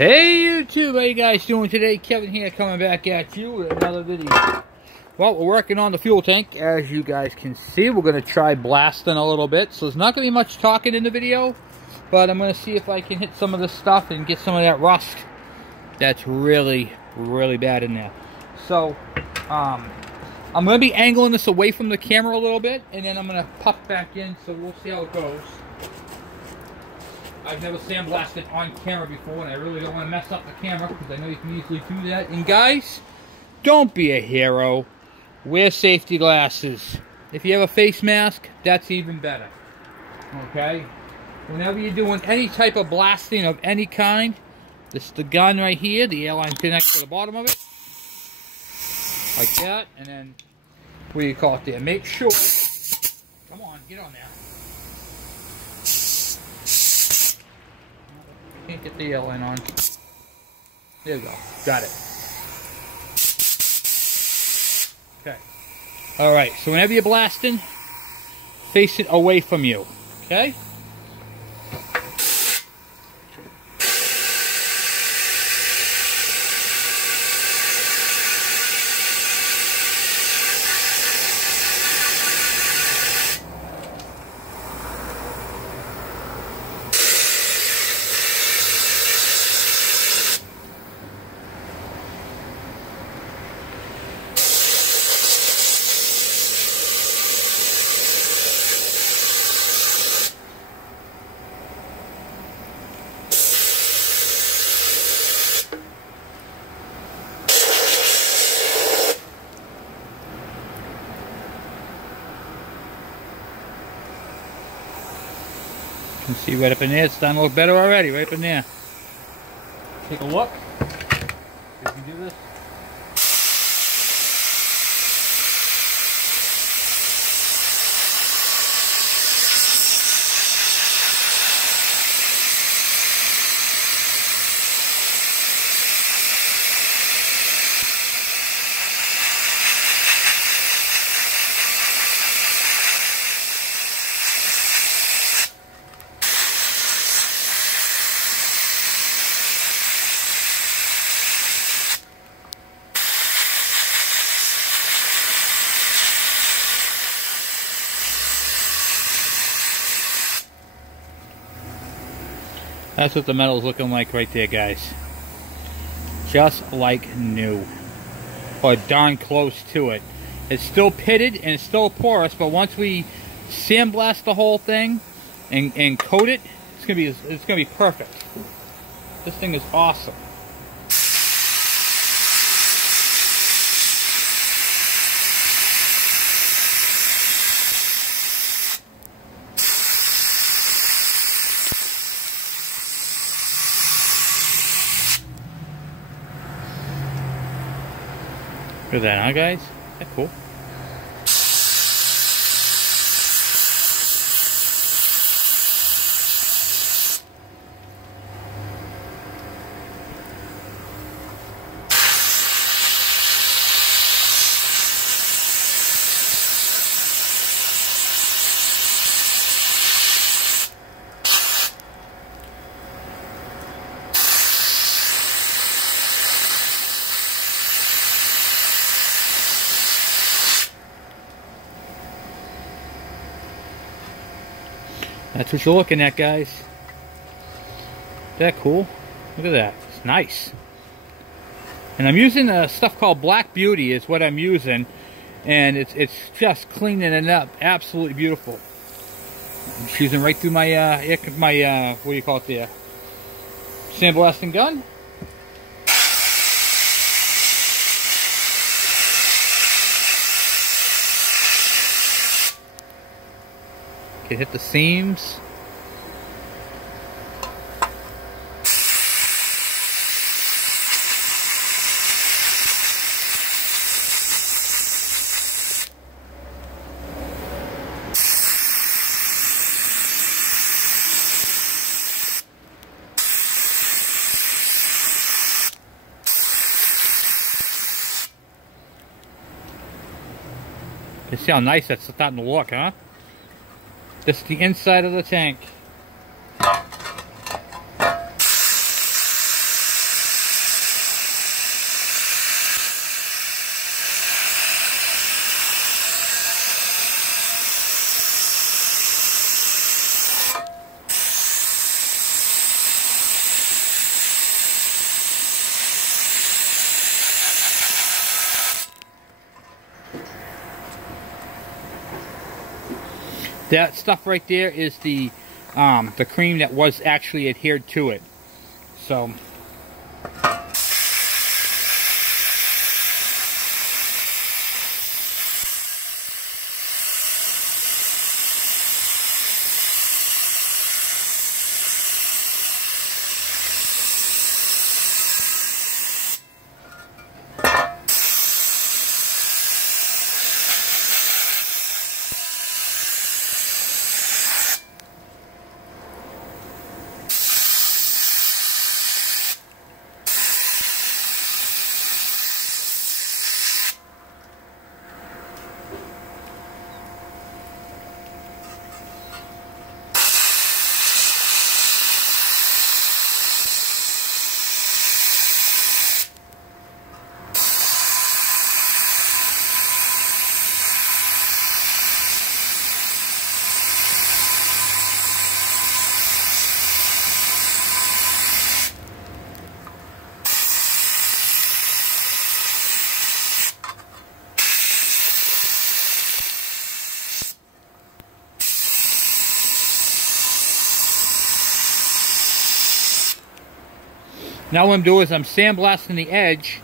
Hey YouTube, how you guys doing today? Kevin here, coming back at you with another video. Well, we're working on the fuel tank. As you guys can see, we're going to try blasting a little bit. So there's not going to be much talking in the video, but I'm going to see if I can hit some of this stuff and get some of that rust that's really, really bad in there. So, I'm going to be angling this away from the camera a little bit, and then I'm going to pop back in, so we'll see how it goes. I've never sandblasted on camera before, and I really don't want to mess up the camera, because I know you can easily do that. And guys, don't be a hero. Wear safety glasses. If you have a face mask, that's even better. Okay? Whenever you're doing any type of blasting of any kind, this is the gun right here. The airline connects to the bottom of it. Like that. And then, what do you call it there? Make sure... Come on, get on there. Can't get the airline on. There we go. Got it. Okay. Alright, so whenever you're blasting, face it away from you. Okay? You can see right up in there, it's starting to look better already, right up in there. Take a look. See if you can do this. That's what the metal's looking like right there, guys. Just like new. Or darn close to it. It's still pitted and it's still porous, but once we sandblast the whole thing and coat it, it's gonna be perfect. This thing is awesome. Look at that, huh, guys? Isn't that cool? That's what you're looking at, guys. Isn't that cool? Look at that. It's nice. And I'm using stuff called Black Beauty is what I'm using. And it's just cleaning it up. Absolutely beautiful. I'm just using right through my, what do you call it there? Sandblasting gun. Can hit the seams. You see how nice that's starting to look, huh? This is the inside of the tank. That stuff right there is the cream that was actually adhered to it. So now what I'm doing is I'm sandblasting the edge,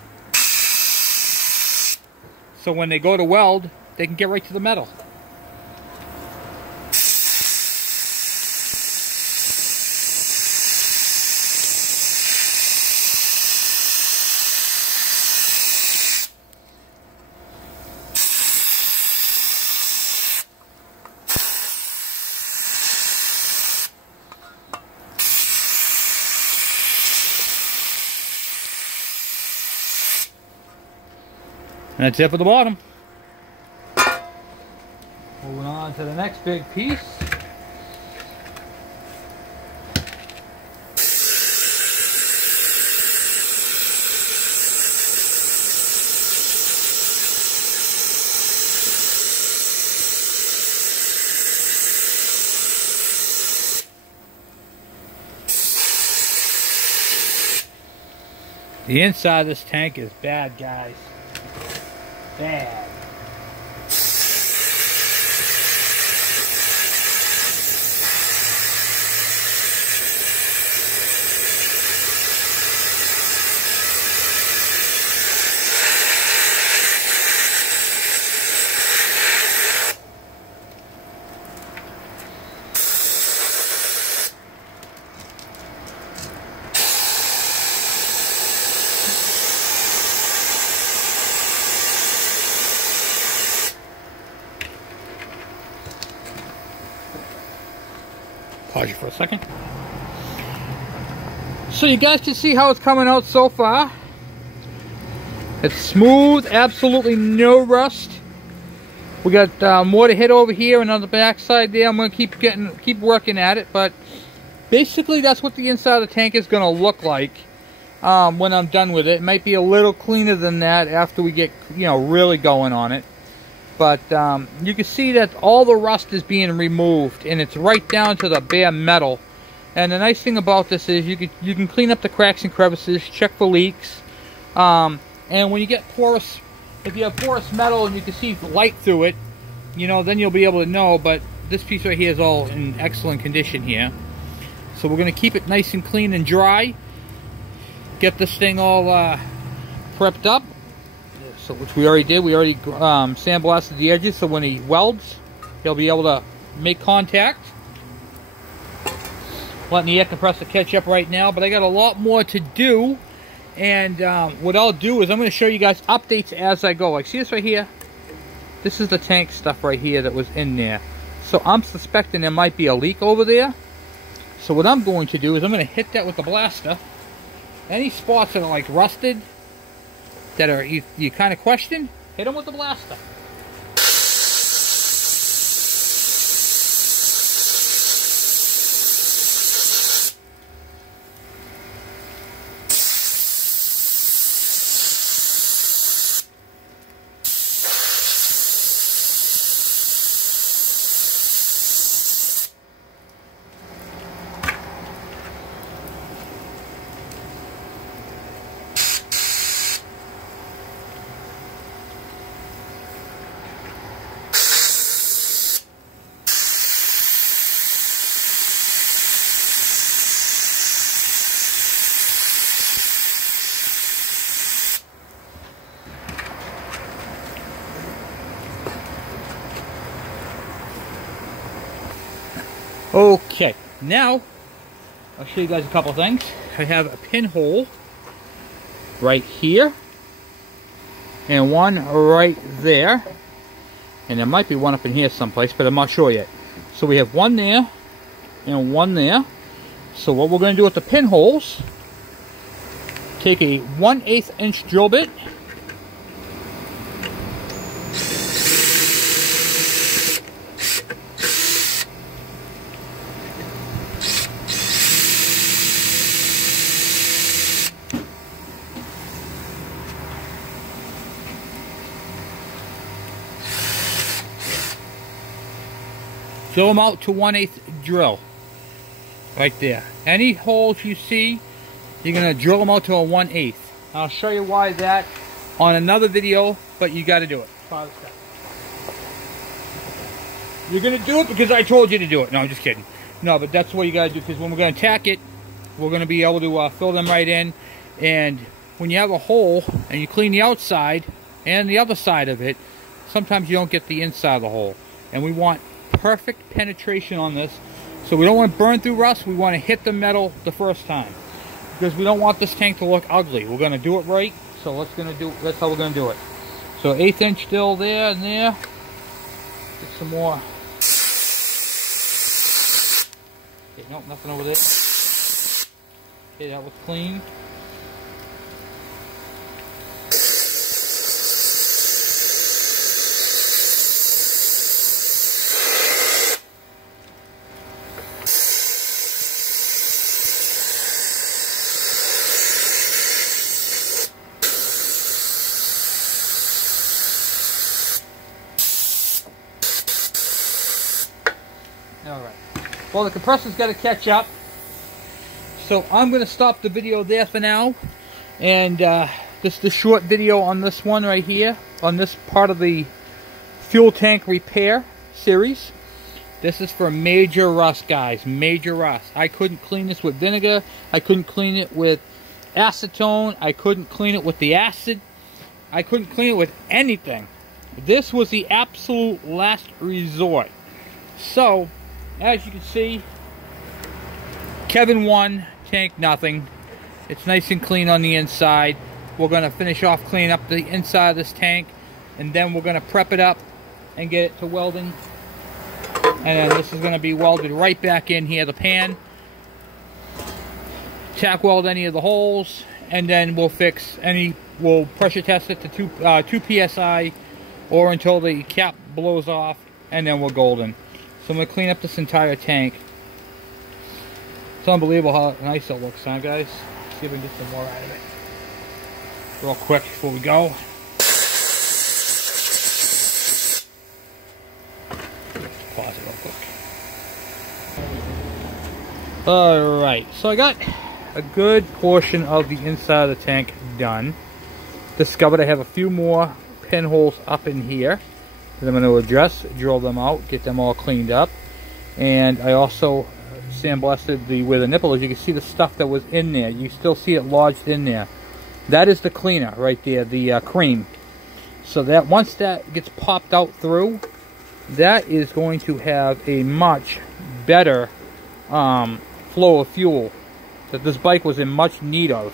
so when they go to weld, they can get right to the metal. And that's it for the bottom. Moving on to the next big piece. The inside of this tank is bad, guys. Bad. Pause you for a second. So you guys can see how it's coming out so far. It's smooth, absolutely no rust. We got more to hit over here and on the back side there. I'm going to keep working at it, but basically that's what the inside of the tank is going to look like when I'm done with it. It might be a little cleaner than that after we get, you know, really going on it. But you can see that all the rust is being removed, and it's right down to the bare metal. And the nice thing about this is you can clean up the cracks and crevices, check for leaks. And when you get porous, if you have porous metal and you can see light through it, you know, then you'll be able to know. But this piece right here is all in excellent condition here. So we're going to keep it nice and clean and dry. Get this thing all prepped up. So, which we already did. We already sandblasted the edges, so when he welds, he'll be able to make contact. Letting the air compressor catch up right now, but I got a lot more to do. And what I'll do is I'm going to show you guys updates as I go. Like, see this right here? This is the tank stuff right here that was in there. So I'm suspecting there might be a leak over there. So what I'm going to do is I'm going to hit that with the blaster. Any spots that are like rusted, that are you kind of question, hit them with the blaster. Okay, now I'll show you guys a couple things. I have a pinhole right here and one right there, and there might be one up in here someplace, but I'm not sure yet. So we have one there and one there. So what we're going to do with the pinholes, take a 1/8 inch drill bit, drill them out to 1/8 drill. Right there. Any holes you see, you're going to drill them out to a 1/8. I'll show you why that on another video, but you got to do it. You're going to do it because I told you to do it. No, I'm just kidding. No, but that's what you got to do, because when we're going to tack it, we're going to be able to fill them right in. And when you have a hole and you clean the outside and the other side of it, sometimes you don't get the inside of the hole. And we want perfect penetration on this. So we don't want to burn through rust, we want to hit the metal the first time. Because we don't want this tank to look ugly. We're going to do it right, so that's how we're going to do it. So 1/8 inch still there and there. Get some more. Okay, nope, nothing over there. Okay, that was clean. Alright, well, the compressor's got to catch up, so I'm going to stop the video there for now, and this is the short video on this one right here, on this part of the fuel tank repair series. This is for major rust, guys, major rust. I couldn't clean this with vinegar, I couldn't clean it with acetone, I couldn't clean it with the acid, I couldn't clean it with anything. This was the absolute last resort. So, as you can see, kv1, tank nothing. It's nice and clean on the inside. We're going to finish off cleaning up the inside of this tank, and then we're going to prep it up and get it to welding. And then this is going to be welded right back in here, the pan. Tack weld any of the holes, and then we'll we'll pressure test it to 2 psi or until the cap blows off, and then we're golden. So I'm going to clean up this entire tank. It's unbelievable how nice it looks, huh, guys? Let's see if we can get some more out of it. Real quick before we go. Pause it real quick. Alright, so I got a good portion of the inside of the tank done. Discovered I have a few more pinholes up in here that I'm going to address, drill them out, get them all cleaned up. And I also sandblasted where the nipple is. You can see the stuff that was in there. You still see it lodged in there. That is the cleaner right there, the cream. So that once that gets popped out through, that is going to have a much better flow of fuel that this bike was in much need of.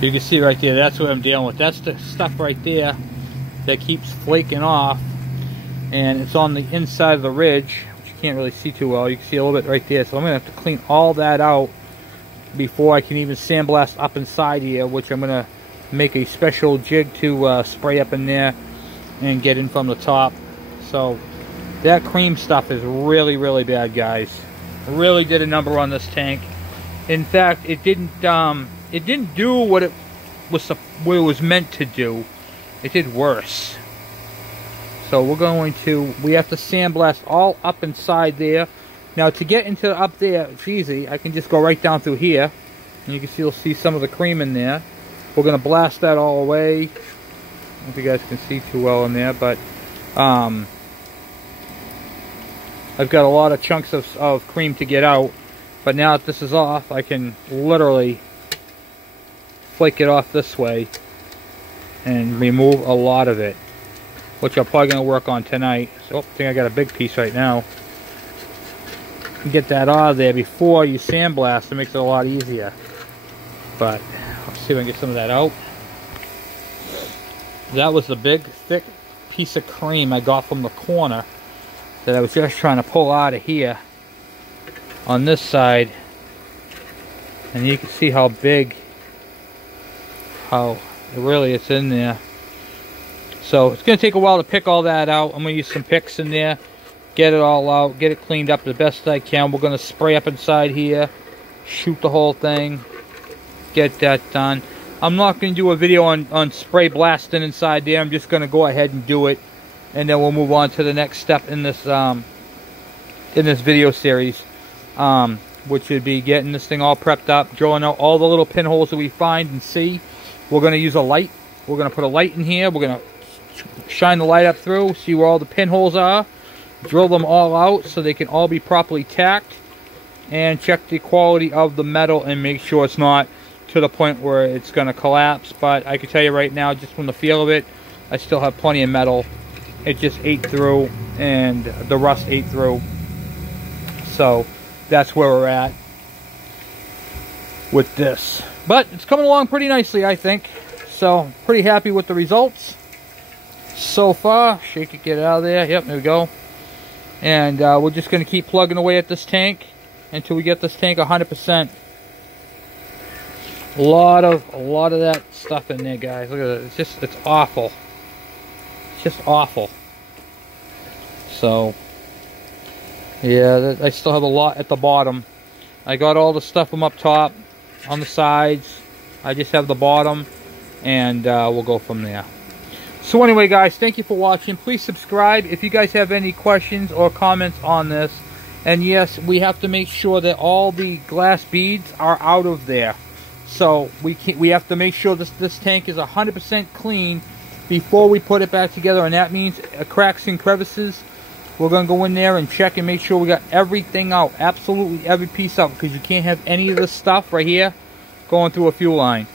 You can see right there, that's what I'm dealing with. That's the stuff right there that keeps flaking off, and it's on the inside of the ridge, which you can't really see too well. You can see a little bit right there, so I'm going to have to clean all that out before I can even sandblast up inside here, which I'm going to make a special jig to spray up in there and get in from the top. So that cream stuff is really, really bad, guys. Really did a number on this tank. In fact, it didn't do what it was meant to do. It did worse. So we have to sandblast all up inside there. Now to get into up there, it's easy. I can just go right down through here, and you can still see some of the cream in there. We're going to blast that all away. I don't know if you guys can see too well in there, but I've got a lot of chunks of cream to get out. But now that this is off, I can literally flake it off this way and remove a lot of it. which I'm probably going to work on tonight. So I think I got a big piece right now. Get that out of there before you sandblast. It makes it a lot easier. But let's see if I can get some of that out. That was the big, thick piece of cream I got from the corner that I was just trying to pull out of here on this side. And you can see how big, how really it's in there. So it's going to take a while to pick all that out. I'm going to use some picks in there, get it all out, get it cleaned up the best I can. We're going to spray up inside here, shoot the whole thing, get that done. I'm not going to do a video on spray blasting inside there. I'm just going to go ahead and do it, and then we'll move on to the next step in this video series, which would be getting this thing all prepped up, drilling out all the little pinholes that we find and see. We're going to use a light. We're going to put a light in here. We're going to shine the light up through, see where all the pinholes are, drill them all out so they can all be properly tacked, and check the quality of the metal and make sure it's not to the point where it's going to collapse. But I can tell you right now, just from the feel of it, I still have plenty of metal. It just ate through, and the rust ate through. So that's where we're at with this. But it's coming along pretty nicely, I think. So pretty happy with the results so far. Shake it, get it out of there. Yep, there we go. And we're just going to keep plugging away at this tank until we get this tank 100%. A lot of that stuff in there, guys. Look at it. It's awful. It's just awful. So yeah, I still have a lot at the bottom. I got all the stuff from up top, on the sides. I just have the bottom, and we'll go from there. So anyway, guys, thank you for watching. Please subscribe if you guys have any questions or comments on this. And yes, we have to make sure that all the glass beads are out of there. So we have to make sure this tank is 100% clean before we put it back together, and that means cracks and crevices. We're going to go in there and check and make sure we got everything out, absolutely every piece out, because you can't have any of this stuff right here going through a fuel line.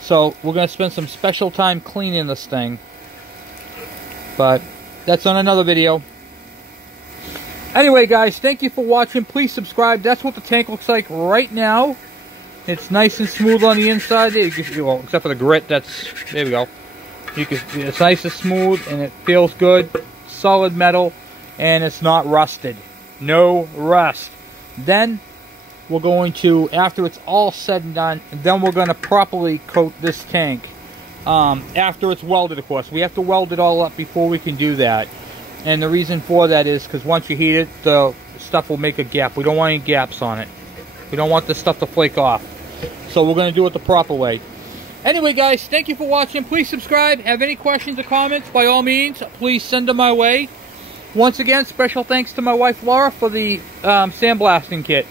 So we're going to spend some special time cleaning this thing. But that's on another video. Anyway, guys, thank you for watching. Please subscribe. That's what the tank looks like right now. It's nice and smooth on the inside. Well, except for the grit. There we go. It's nice and smooth, and it feels good. Solid metal, and it's not rusted. No rust. Then we're going to, after it's all said and done, then we're going to properly coat this tank. After it's welded, of course. We have to weld it all up before we can do that. And the reason for that is because once you heat it, the stuff will make a gap. We don't want any gaps on it. We don't want this stuff to flake off. So we're going to do it the proper way. Anyway, guys, thank you for watching. Please subscribe. Have any questions or comments, by all means, please send them my way. Once again, special thanks to my wife, Laura, for the sandblasting kit.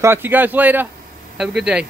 Talk to you guys later. Have a good day.